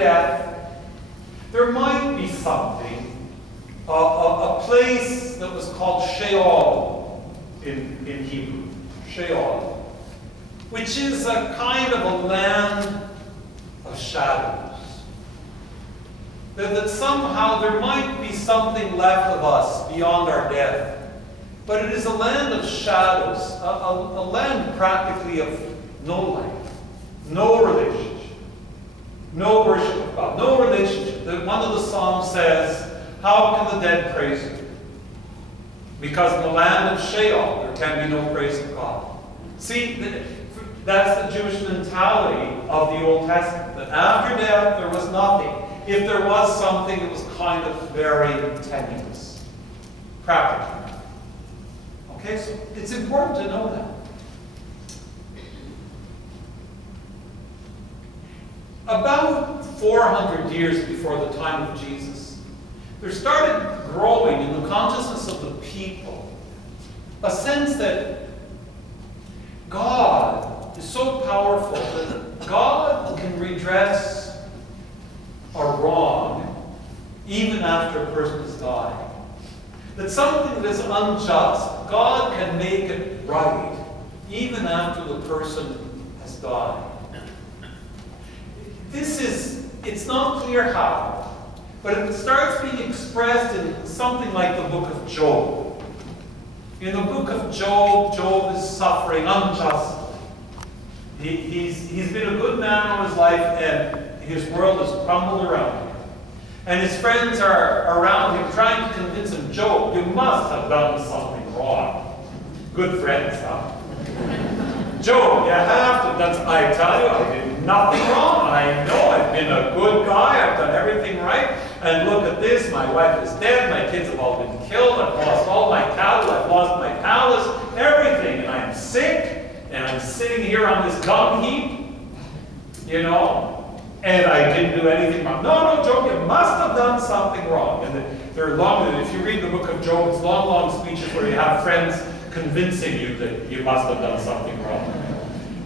death, there might be something, a place that was called Sheol in Hebrew, Sheol, which is a kind of a land of shadows. That somehow there might be something left of us beyond our death. But it is a land of shadows, a land practically of no life, no relationship, no worship of God, no relationship. One of the Psalms says, how can the dead praise you? Because in the land of Sheol, there can be no praise of God. See, that's the Jewish mentality of the Old Testament, that after death there was nothing. If there was something, it was kind of very tenuous, practical. Okay, so it's important to know that. About 400 years before the time of Jesus, there started growing in the consciousness of the people a sense that God is so powerful that God can redress a wrong even after a person has died. That something that is unjust, God can make it right even after the person has died. It's not clear how, but it starts being expressed in something like the book of Job. In the book of Job, Job is suffering unjustly. He's been a good man all his life, and his world has crumbled around him. And his friends are around him trying to convince him, Job, you must have done something wrong. Good friends, huh? Job, you have to have done something. I tell you, I did nothing wrong. I know I've been a good guy. I've done everything right. And look at this. My wife is dead. My kids have all been killed. I've lost all my cattle. I've lost my palace. Everything. And I'm sick. And I'm sitting here on this dung heap. You know. And I didn't do anything wrong. No, Job, you must have done something wrong. And they're long, if you read the book of Job, it's long, long speeches where you have friends convincing you that you must have done something wrong.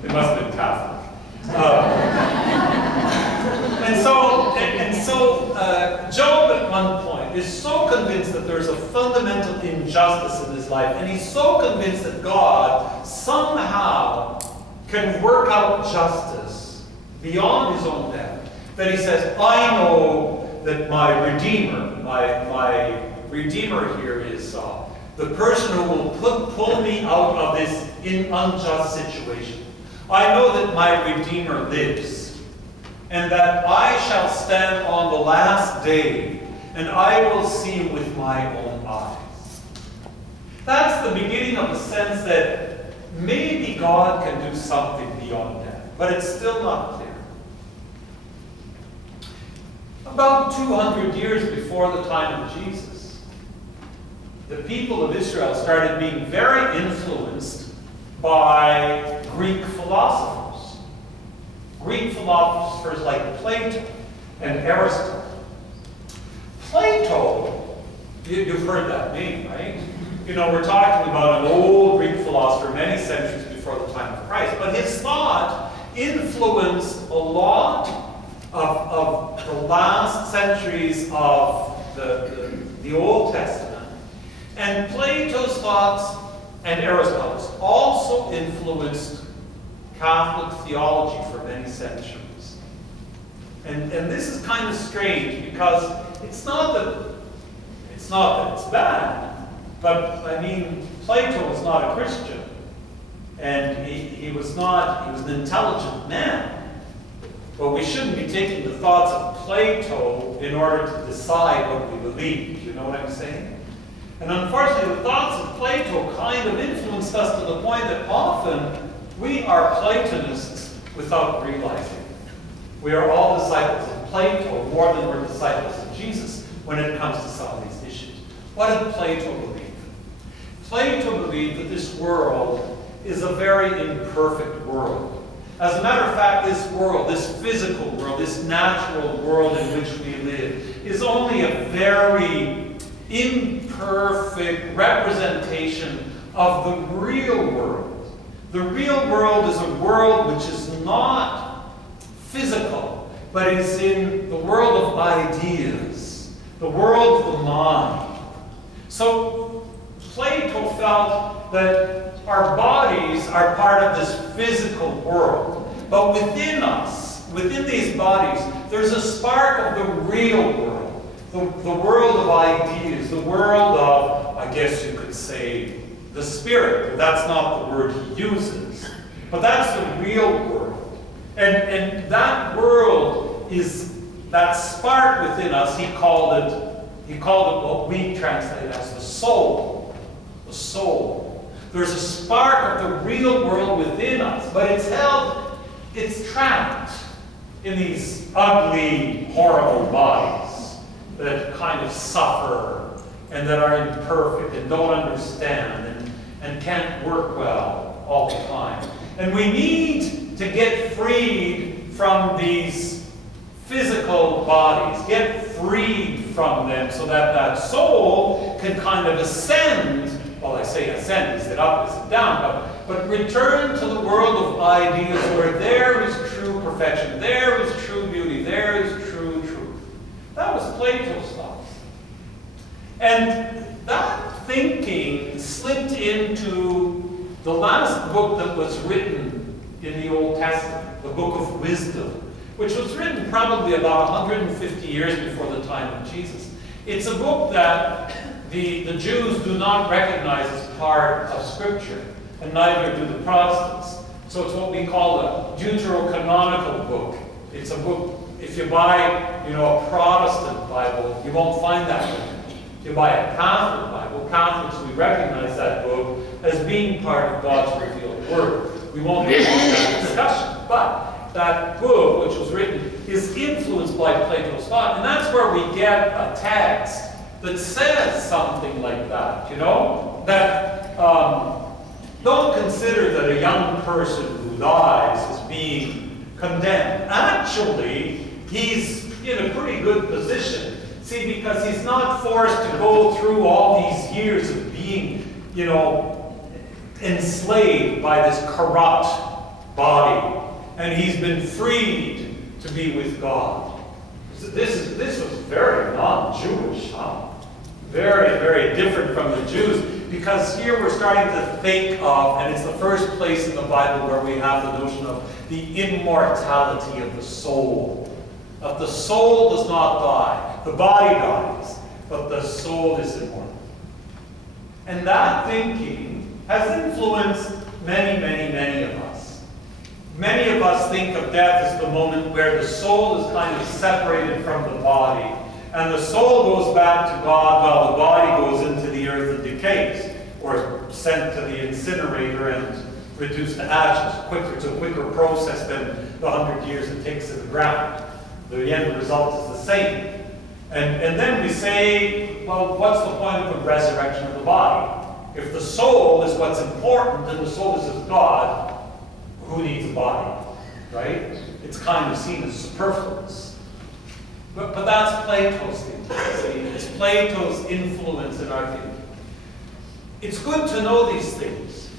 They must have been Catholic. And so Job at one point is so convinced that there's a fundamental injustice in his life, and he's so convinced that God somehow can work out justice beyond his own death, that he says, I know that my Redeemer here is the person who will pull me out of this unjust situation. I know that my Redeemer lives, and that I shall stand on the last day, and I will see him with my own eyes. That's the beginning of the sense that maybe God can do something beyond death, but it's still not clear. About 200 years before the time of Jesus, the people of Israel started being very influenced by Greek philosophers. Greek philosophers like Plato and Aristotle. Plato, you've heard that name, right? You know, we're talking about an old Greek philosopher many centuries before the time of Christ, but his thought influenced a lot of the last centuries of the Old Testament. And Plato's thoughts and Aristotle's also influenced Catholic theology for many centuries. And this is kind of strange, because it's not that it's bad, but I mean, Plato was not a Christian, and he was an intelligent man. But we shouldn't be taking the thoughts of Plato in order to decide what we believe. You know what I'm saying? And unfortunately, the thoughts of Plato kind of influenced us to the point that often we are Platonists without realizing it. We are all disciples of Plato more than we're disciples of Jesus when it comes to some of these issues. What did Plato believe? Plato believed that this world is a very imperfect world. As a matter of fact, this world, this physical world, this natural world in which we live, is only a very imperfect representation of the real world. The real world is a world which is not physical. but is in the world of ideas, the world of the mind. So Plato felt that our bodies are part of this physical world, but within us, within these bodies, there's a spark of the real world, the world of ideas, the world of, I guess you could say, the spirit. That's not the word he uses, but that's the real world. And that world is that spark within us. He called it what we translate as the soul. The soul. There's a spark of the real world within us, but it's trapped in these ugly, horrible bodies that kind of suffer and that are imperfect and don't understand and can't work well all the time. And we need to get freed from these physical bodies, get freed from them so that that soul can kind of ascend. Well, I say ascend, is it up, is it down? But return to the world of ideas where there is true perfection, there is true beauty, there is true truth. That was Plato's thought. And that thinking slipped into the last book that was written in the Old Testament, the Book of Wisdom, which was written probably about 150 years before the time of Jesus. It's a book that the Jews do not recognize as part of Scripture, and neither do the Protestants. So it's what we call a deuterocanonical book. It's a book, if you buy, a Protestant Bible, you won't find that book. If you buy a Catholic Bible, Catholics, we recognize that book as being part of God's revealed Word. We won't get into that discussion, but that book, which was written, is influenced by Plato's thought, and that's where we get a text that says something like that, that don't consider that a young person who dies is being condemned. Actually, he's in a pretty good position. See, because he's not forced to go through all these years of being, enslaved by this corrupt body. And he's been freed to be with God. This was very non-Jewish, huh? Very, very different from the Jews, because here we're starting to think of, and it's the first place in the Bible where we have the notion of the immortality of the soul. That the soul does not die. The body dies, but the soul is immortal. And that thinking has influenced many, many, many of us. Many of us think of death as the moment where the soul is kind of separated from the body, and the soul goes back to God while the body goes into the earth and decays, or sent to the incinerator and reduced to ashes. It's a quicker process than the 100 years it takes in the ground. The end result is the same. And then we say, well, what's the point of the resurrection of the body? If the soul is what's important, and the soul is of God, who needs a body, right? It's kind of seen as superfluous. But that's Plato's thinking. See? It's Plato's influence in our thinking. It's good to know these things,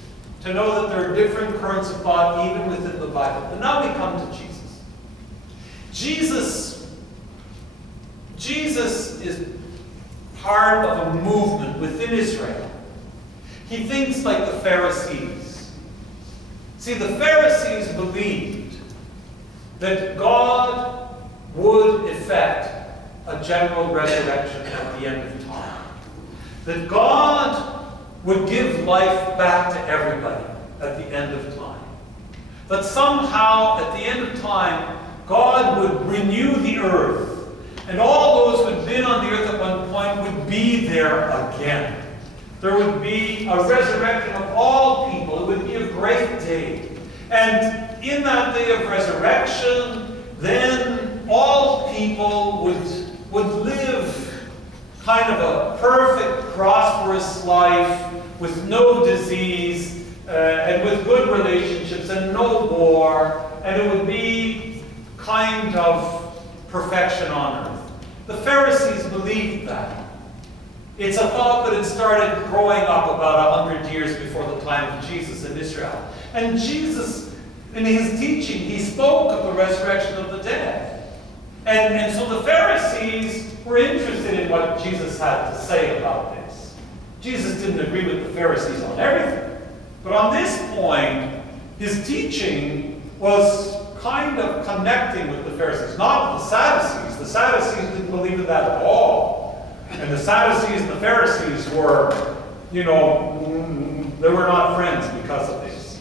to know that there are different currents of thought even within the Bible. But now we come to Jesus. Jesus is part of a movement within Israel. He thinks like the Pharisees. See, the Pharisees believed that God would effect a general resurrection at the end of time. That God would give life back to everybody at the end of time. That somehow, at the end of time, God would renew the earth, and all those who had been on the earth at one point would be there again. There would be a resurrection of all people. It would be a great day. And in that day of resurrection, then all people would live kind of a perfect, prosperous life with no disease and with good relationships and no war. And it would be kind of perfection on earth. The Pharisees believed that. It's a thought that had started growing up about 100 years before the time of Jesus in Israel. And Jesus, in his teaching, he spoke of the resurrection of the dead. And so the Pharisees were interested in what Jesus had to say about this. Jesus didn't agree with the Pharisees on everything. But on this point, his teaching was kind of connecting with the Pharisees, not with the Sadducees. The Sadducees didn't believe in that at all. And the Sadducees and the Pharisees were, they were not friends because of this.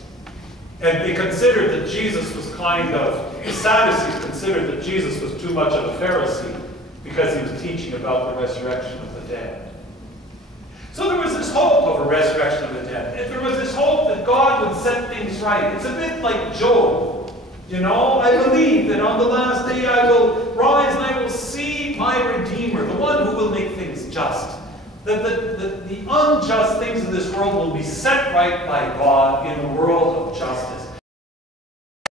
And they considered that Jesus was the Sadducees considered that Jesus was too much of a Pharisee because he was teaching about the resurrection of the dead. So there was this hope of a resurrection of the dead. There was this hope that God would set things right. It's a bit like Job. I believe that on the last day I will rise and I will see my Redeemer, the one who will make things just. That the unjust things of this world will be set right by God in a world of justice.